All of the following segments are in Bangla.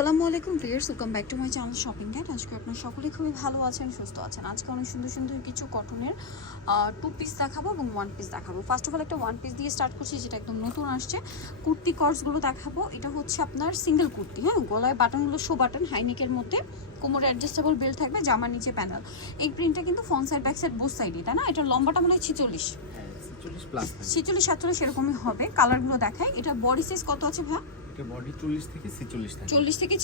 আসসালামু আলাইকুম viewers welcome back to my channel shopping guide আজকে আপনারা সকলেই খুবই ভালো আছেন, সুস্থ আছেন। আজকে অনেক সুন্দর সুন্দর কিছু কটনের টু পিস দেখাবো এবং ওয়ান পিস দেখাবো। ফার্স্ট অফ অল একটা ওয়ান পিস দিয়ে স্টার্ট করছি, যেটা একদম নতুন আসছে। কুর্তি কর্সগুলো দেখাবো। এটা হচ্ছে আপনার সিঙ্গেল কুর্তি হ্যাঁ? গলায় বাটনগুলো শো বাটন হাইনিকের মধ্যে। কোমরে অ্যাডজাস্টেবল বেল্ট থাকবে, জামার নিচে প্যানেল এই প্রিন্টটা কিন্তু front side back side both সাইডই তাই না? এটা লম্বাটা মনে হয় ছিচল্লিশ। প্লাস ছিচল্লিশ সাতচল্লিশ এরকমই হবে। কালারগুলো দেখায় এটা বডি সাইজ কত আছে ভাই এটা বডি চল্লিশ থেকে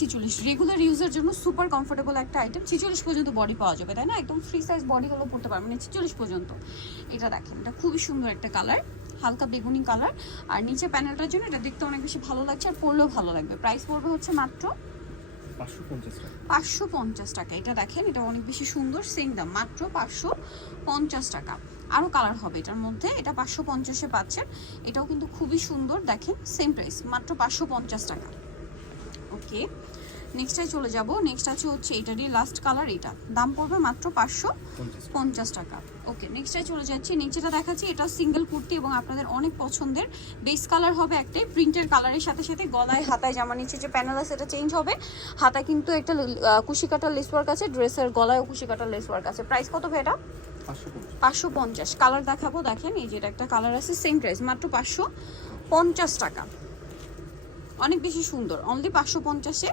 রেগুলার ইউজের জন্য সুপার কমফোর্টেবল একটা আইটেম ছিচল্লিশ পর্যন্ত বডি পাওয়া যাবে তাই না? একদম ফ্রি সাইজ বডি হলো পড়তে পারবে। মানে পর্যন্ত। এটা দেখেন এটা খুবই সুন্দর একটা কালার হালকা বেগুনি কালার আর নিচে প্যানেলটার জন্য এটা দেখতে অনেক বেশি ভালো লাগছে আর পরলেও ভালো লাগবে। প্রাইস পড়বে হচ্ছে মাত্র পাঁচশো পঞ্চাশ টাকা। এটা দেখেন, এটা অনেক বেশি সুন্দর সেম দাম, মাত্র পাঁচশো পঞ্চাশ টাকা। আরও কালার হবে এটার মধ্যে, এটা পাঁচশো পঞ্চাশে পাচ্ছেন। এটাও কিন্তু খুবই সুন্দর, দেখেন সেম প্রাইস মাত্র পাঁচশো পঞ্চাশ টাকা। ওকে নেক্সটটাই চলে যাব। নেক্সট আছে হচ্ছে এটারই লাস্ট কালার এটা। দাম পড়বে মাত্র পাঁচশো পঞ্চাশ। টাকা। ওকে নেক্সটটাই চলে যাচ্ছি। নিচেটা দেখাচ্ছি এটা সিঙ্গেল কুর্তি এবং আপনাদের অনেক পছন্দের। বেস কালার হবে একটাই প্রিন্টের কালারের সাথে সাথে গলায় হাতায় জামা নিচে যে প্যানেল আছে সেটা চেঞ্জ হবে। হাতায় কিন্তু একটা আহ, কুশি কাটার লেস ওয়ার্ক আছে ড্রেসের গলায়ও কুশি কাটার লেস ওয়ার্ক আছে। প্রাইস কত ভাই এটা? পাঁচশো পঞ্চাশ। কালার দেখাবো দেখেন এই যেটা একটা কালার আছে সেম প্রাইস মাত্র পাঁচশো পঞ্চাশ টাকা। অনেক বেশি সুন্দর। অনলি পাঁচশো পঞ্চাশে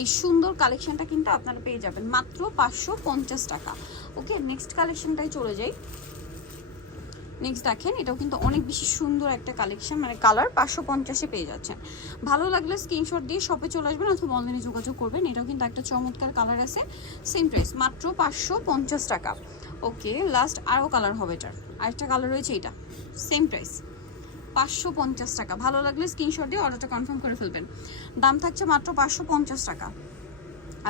এই সুন্দর কালেকশনটা কিন্তু আপনারা পেয়ে যাবেন। মাত্র পাঁচশো পঞ্চাশ টাকা। ওকে নেক্সট কালেকশনটাই চলে যাই। নেক্সট দেখেন, এটাও কিন্তু অনেক বেশি সুন্দর একটা কালেকশন মানে কালার পাঁচশো পঞ্চাশে পেয়ে যাচ্ছেন। ভালো লাগলে স্ক্রিনশট দিয়ে শপে চলে আসবেন অথবা অনলাইনে যোগাযোগ করবেন। এটাও কিন্তু একটা চমৎকার কালার আছে। সেম প্রাইস মাত্র পাঁচশো পঞ্চাশ টাকা। ওকে লাস্ট আরও কালার হবে এটার। আরেকটা কালার রয়েছে এটা সেম প্রাইস পাঁচশো পঞ্চাশ টাকা। ভালো লাগলে স্ক্রিনশট দিয়ে অর্ডারটা কনফার্ম করে ফেলবেন। দাম থাকছে মাত্র পাঁচশো পঞ্চাশ টাকা।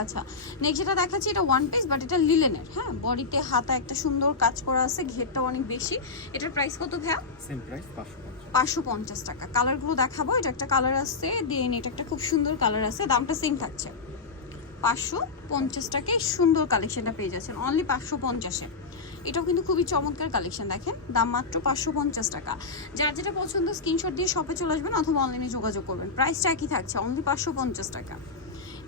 আচ্ছা নেক্সট যেটা দেখাচ্ছি এটা ওয়ান পিস বাট এটা লিলেনের হ্যাঁ? বডিতে হাতা একটা সুন্দর কাজ করা আছে ঘেরটা অনেক বেশি। এটার প্রাইস কত সেম প্রাইস পঞ্চাশ। পাঁচশো পঞ্চাশ টাকা। কালারগুলো দেখাবো এটা একটা কালার আছে দেন এটা একটা খুব সুন্দর কালার আছে দামটা সেম থাকছে। পাঁচশো পঞ্চাশ টাকায় সুন্দর কালেকশনটা পেয়ে যাচ্ছেন। অনলি পাঁচশো পঞ্চাশে। এটাও কিন্তু খুবই চমৎকার কালেকশন দেখেন। দাম মাত্র পাঁচশো পঞ্চাশ টাকা। যার যেটা পছন্দ স্ক্রিনশট দিয়ে শপে চলে আসবেন অথবা অনলাইনে যোগাযোগ করবেন। প্রাইসটা একই থাকছে অনলি পাঁচশো পঞ্চাশ টাকা।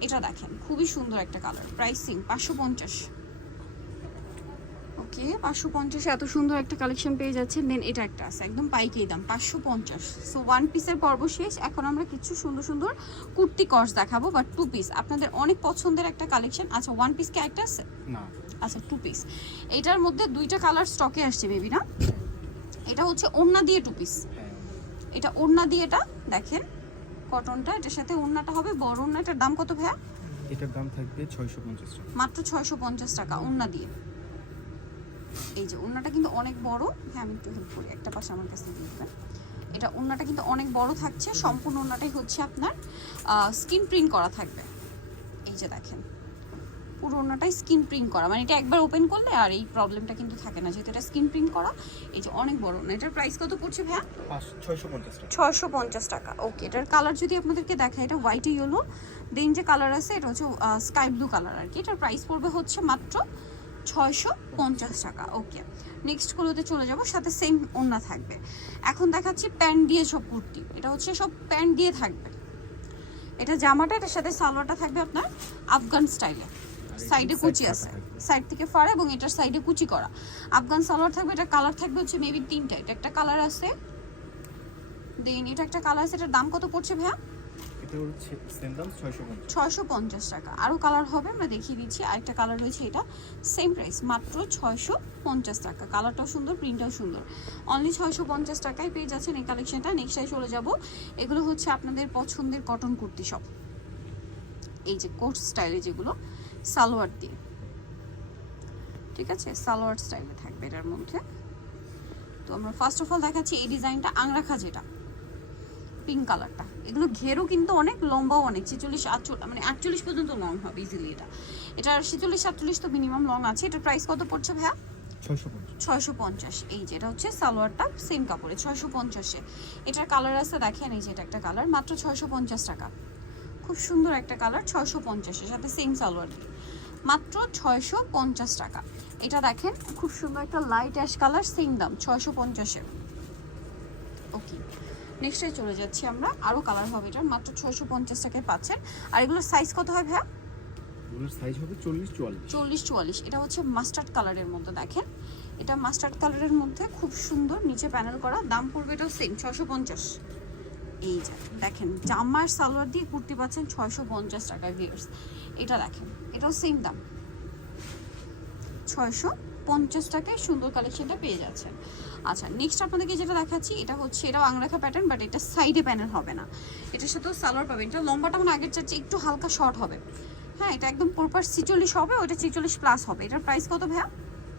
এটা দেখেন, খুবই সুন্দর একটা কালার প্রাইসিং পাঁচশো পঞ্চাশ। ওকে পাঁচশো পঞ্চাশে এত সুন্দর একটা কালেকশন পেয়ে যাচ্ছেন। দেন এটা একটা আছে একদম পাইকারি দাম পাঁচশো পঞ্চাশ। সো ওয়ান পিসের পর্ব শেষ। এখন আমরা কিছু সুন্দর সুন্দর কুর্তি কর্স দেখাবো বা টু পিস আপনাদের অনেক পছন্দের একটা কালেকশন আচ্ছা ওয়ান পিস কি একটা আছে? আচ্ছা টু পিস এটার মধ্যে দুইটা কালার স্টকে আসছে বেবি না? এটা হচ্ছে ওড়না দিয়ে টু পিস হ্যাঁ। এটা ওড়না দিয়ে এটা দেখেন কটনটা এটার সাথে ওড়নাটা হবে। বড় ওড়না এটার দাম কত ভাইয়া? এটার দাম থাকবে ছয়শো পঞ্চাশ টাকা। মাত্র ছয়শো পঞ্চাশ টাকা ওড়না দিয়ে। এই যে ওড়নাটা কিন্তু অনেক বড়। হ্যাঁ আমি একটু হেল্প করি একটা পাশে আমার কাছে দিয়ে দেবেন। এটা ওড়নাটা কিন্তু অনেক বড় থাকছে সম্পূর্ণ ওড়নাটাই হচ্ছে আপনার স্কিন প্রিন্ট করা থাকবে। এই যে দেখেন পুরো ওড়নাটাই স্কিন প্রিন্ট করা। মানে এটা একবার ওপেন করলে আর এই প্রবলেমটা কিন্তু থাকে না যেহেতু এটা স্কিন প্রিন্ট করা এই যে অনেক বড়। ওড়না এটার প্রাইস কত পড়ছে ভাইয়া? ছয়শো পঞ্চাশ টাকা। ওকে এটার কালার যদি আপনাদেরকে দেখায় এটা হোয়াইট ইয়েলো দেন যে কালার আছে এটা হচ্ছে স্কাই ব্লু কালার আর কি। এটার প্রাইস পড়বে হচ্ছে মাত্র ছয়শো পঞ্চাশ টাকা। ওকে নেক্সট গুলোতে চলে যাব সাথে সেম ওড়না থাকবে। এখন দেখাচ্ছি প্যান্ট দিয়ে সব কুর্তি। এটা হচ্ছে সব প্যান্ট দিয়ে থাকবে। এটা জামাটা এটার সাথে সালোয়ারটা থাকবে আপনার আফগান স্টাইলে। সাইডে কুচি আছে। সাইড থেকে ফাড়া এবং এটার সাইডে কুচি করা। আফগান সালোয়ার থাকবে এটা কালার থাকবে হচ্ছে মেবি তিনটা। এটা একটা কালার আছে। দেন এটা একটা কালার আছে এটার দাম কত পড়ছে ভাইয়া? এটা সেম টাকা। আরও কালার হবে, আমরা দেখিয়ে দিচ্ছি। আরেকটা কালার রয়েছে এটা সেম প্রাইস মাত্র ছয়শো পঞ্চাশ টাকা। কালারটাও সুন্দর প্রিন্টটাও সুন্দর। অনলি ছয়শো পঞ্চাশ টাকায় পেয়ে যাচ্ছেন এই কালেকশনটা নেক্সটাই চলে যাব। এগুলো হচ্ছে আপনাদের পছন্দের কটন কুর্তি সব এই যে কোট স্টাইলে যেগুলো, সালোয়ার দিয়ে। ঠিক আছে? সালোয়ার স্টাইলে থাকবে এটার মধ্যে। তো আমরা ফার্স্ট অফ অল দেখাচ্ছি এই ডিজাইনটা আংরাখা যেটা পিঙ্ক কালারটা এগুলো ঘেরও কিন্তু অনেক লম্বাও অনেক ছেচল্লিশ আটচল্লিশ মানে আটচল্লিশ পর্যন্ত লং হবে ইজিলি এটা। এটা ছেচল্লিশ সাতচল্লিশ তো মিনিমাম লং আছে। এটার প্রাইস কত পড়ছে ভাইয়া? ছয়শো পঞ্চাশ। এই যে এটা হচ্ছে সালোয়ারটা সেম কাপড়ে ছয়শো পঞ্চাশে। এটার কালার আছে দেখেন এই যে এটা একটা কালার মাত্র ছয়শো পঞ্চাশ টাকা। খুব সুন্দর একটা কালার ছয়শো পঞ্চাশের সাথে সেম সালোয়ার। মাত্র ছয়শো পঞ্চাশ টাকা। এটা দেখেন খুব সুন্দর একটা লাইট অ্যাশ কালার সেম দাম ছয়শো পঞ্চাশে ওকে নেক্সটে চলে যাচ্ছি আমরা। আরও কালার হবে এটা মাত্র ছয়শো পঞ্চাশ টাকায় পাচ্ছেন। আর এগুলোর সাইজ কত হয় ভাইয়া? এগুলোর সাইজ হবে চল্লিশ চুয়াল্লিশ। চল্লিশ চুয়াল্লিশ। এটা হচ্ছে মাস্টার্ড কালারের মধ্যে দেখেন। এটা মাস্টার্ড কালারের মধ্যে খুব সুন্দর নিচে প্যানেল করা দাম পড়বে এটাও সেম ছয়শো পঞ্চাশ। এই যে দেখেন জামার সালোয়ার দিয়ে কুর্তি পাচ্ছেন ছয়শো পঞ্চাশ টাকায় ভিয়ার্স এটা দেখেন এটাও সেম দাম। ছয়শো পঞ্চাশ টাকায় সুন্দর কালেকশনটা পেয়ে যাচ্ছেন। আচ্ছা নেক্সট আপনাদেরকে যেটা দেখাচ্ছি এটা হচ্ছে এটাও আংরাখা প্যাটার্ন বাট এটা সাইডে প্যানেল হবে না। এটার সাথেও সালোয়ার পাবেন। এটা লম্বাটা মানে আগের চাচ্ছে একটু হালকা শর্ট হবে। হ্যাঁ এটা একদম প্রপার ছিচল্লিশ হবে ওটা ছিচল্লিশ প্লাস হবে। এটার প্রাইস কত ভাইয়া?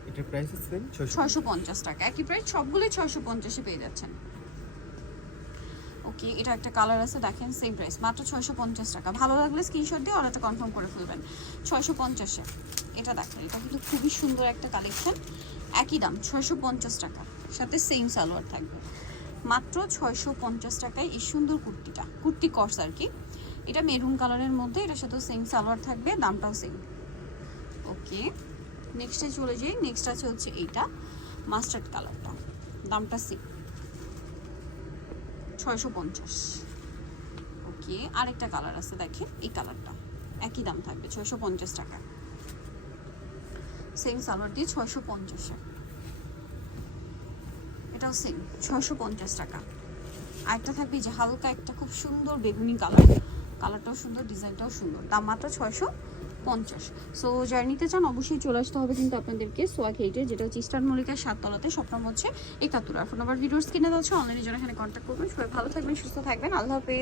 এটার প্রাইস সেম ছয়শো। পঞ্চাশ টাকা। একই প্রাইস সবগুলোই ছয়শো পঞ্চাশে পেয়ে যাচ্ছেন। ওকে এটা একটা কালার আছে দেখেন সেম প্রাইস মাত্র ছয়শো পঞ্চাশ টাকা। ভালো লাগলে স্ক্রিনশট দিয়ে অর্ডারটা কনফার্ম করে ফেলবেন। ছয়শো পঞ্চাশে। এটা দেখেন এটা কিন্তু খুবই সুন্দর একটা কালেকশন একই দাম ছয়শো পঞ্চাশ টাকা। সাথে সেম সালোয়ার থাকবে। মাত্র ছয়শো পঞ্চাশ টাকায় এই সুন্দর কুর্তিটা। কুর্তি কর্স আর কি। এটা মেরুন কালারের মধ্যে, এটার সাথেও সেম সালোয়ার থাকবে, দামটাও সেম ওকে নেক্সটে চলে যাই। নেক্সট আছে হচ্ছে এইটা মাস্টার্ড কালারটা দামটা সেম ছয়শো পঞ্চাশ। ওকে, আরেকটা কালার আছে, দেখেন, এই কালারটা একই দাম থাকবে, ছয়শো পঞ্চাশ টাকা। সেম সালোয়ার দিয়ে ছয়শো পঞ্চাশে এটাও সেম ছশো পঞ্চাশ টাকা। আরেকটা থাকবে যে হালকা একটা খুব সুন্দর বেগুনি কালার কালারটাও সুন্দর ডিজাইনটাও সুন্দর। দাম মাত্র ছয়শো পঞ্চাশ। সো জার্নিতে নিতে চান, অবশ্যই চলে আসতে হবে কিন্তু আপনাদেরকে সোয়াক এইটে যেটা হচ্ছে ইস্টার্ন মল্লিকার সাততলাতে সপ্তম হচ্ছে একাত্তর। আর ফোন নাম্বার ভিডিওস কিনে দেওয়া অনলাইনে যারা এখানে কন্ট্যাক্ট করবেন। সবাই ভালো থাকবেন, সুস্থ থাকবেন। আল্লাহ হাফেজ।